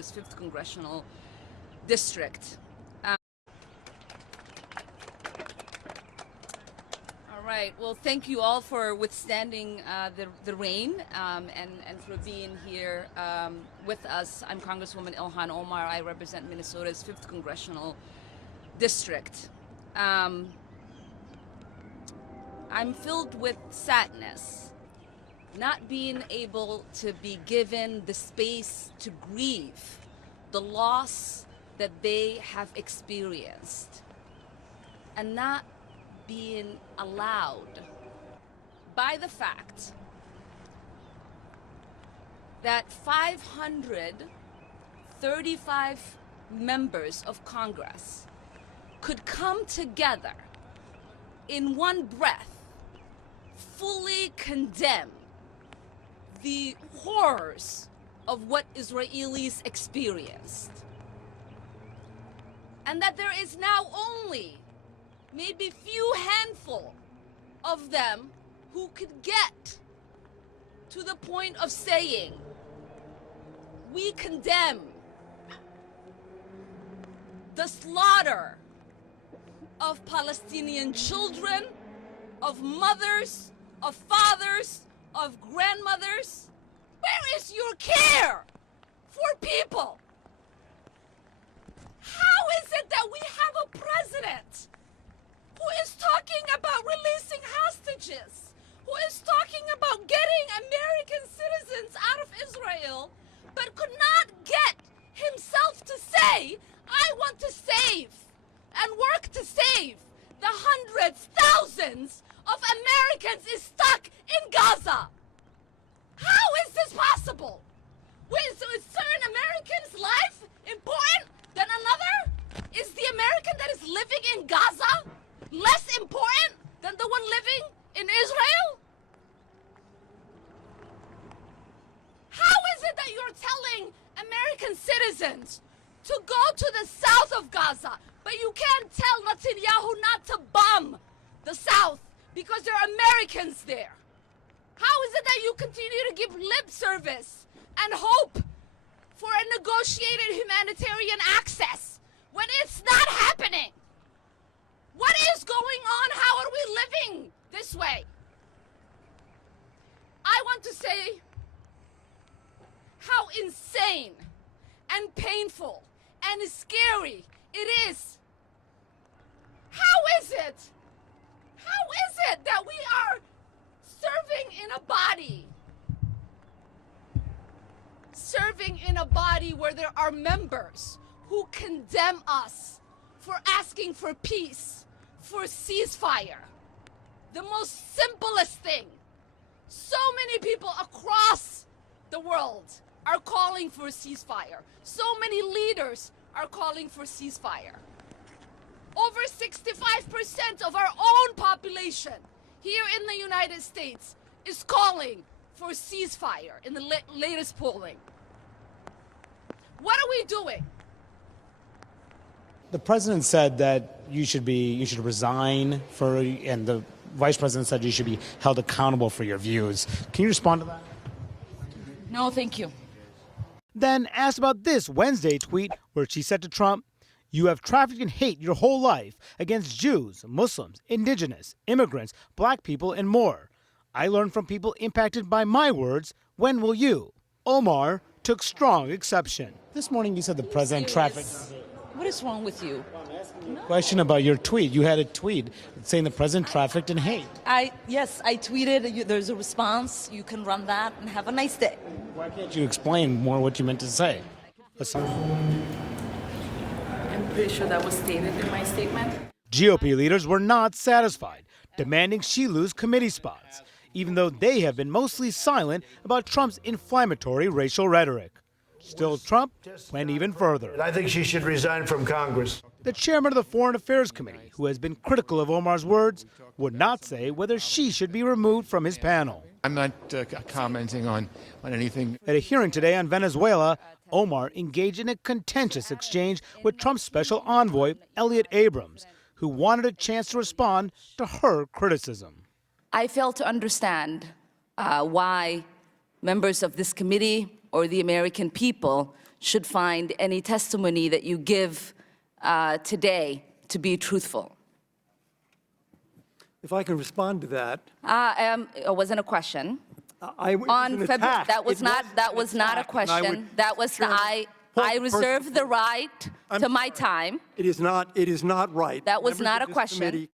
5th Congressional District. All right, well, thank you all for withstanding the rain and for being here with us. I'm Congresswoman Ilhan Omar. I represent Minnesota's 5th Congressional District. I'm filled with sadness, not being able to be given the space to grieve the loss that they have experienced, and not being allowed by the fact that 535 members of Congress could come together in one breath, fully condemn the horrors of what Israelis experienced. And that there is now only maybe few handful of them who could get to the point of saying, we condemn the slaughter of Palestinian children, of mothers, of fathers, of grandmothers. Where is your care for people? How is it that we have a president who is talking about releasing hostages, who is talking about getting American citizens out of Israel, but could not get himself to say, I want to save and work to save the hundreds, thousands of Americans is stuck in Gaza? How is this possible? Wait, so is certain Americans' life important than another? Is the American that is living in Gaza less important than the one living in Israel? How is it that you're telling American citizens to go to the south of Gaza, but you can't tell Netanyahu not to bomb the south because there are Americans there? How is it that you continue to give lip service and hope for a negotiated humanitarian access when it's not happening? What is going on? How are we living this way? I want to say how insane and painful and scary it is. How is it? How is it that we are serving in a body where there are members who condemn us for asking for peace, for ceasefire? The most simplest thing. So many people across the world are calling for a ceasefire. So many leaders are calling for ceasefire. Over 65% of our own population here in the United States is calling for a ceasefire in the latest polling. What are we doing? The president said that you should resign and the vice president said you should be held accountable for your views. Can you respond to that? No, thank you. Then asked about this Wednesday tweet where she said to Trump, "You have trafficked in hate your whole life against Jews, Muslims, indigenous, immigrants, black people, and more. I learned from people impacted by my words. When will you?" Omar took strong exception. This morning you said the president trafficked. What is wrong with you? Question about your tweet. You had a tweet saying the president trafficked in hate. Yes, I tweeted. There's a response. You can run that and have a nice day. Why can't you explain more what you meant to say? I'm pretty sure that was stated in my statement. GOP leaders were not satisfied, demanding she lose committee spots, even though they have been mostly silent about Trump's inflammatory racial rhetoric. Still, Trump went even further. I think she should resign from Congress. The chairman of the Foreign Affairs Committee, who has been critical of Omar's words, would not say whether she should be removed from his panel. I'm not commenting on anything. At a hearing today on Venezuela, Omar engaged in a contentious exchange with Trump's special envoy, Elliot Abrams, who wanted a chance to respond to her criticism. I fail to understand why members of this committee or the American people should find any testimony that you give today to be truthful? If I can respond to that. It wasn't a question. On February, that was not a question. That was I reserve the right to my time. It is not right. That was Members not of a this question. committee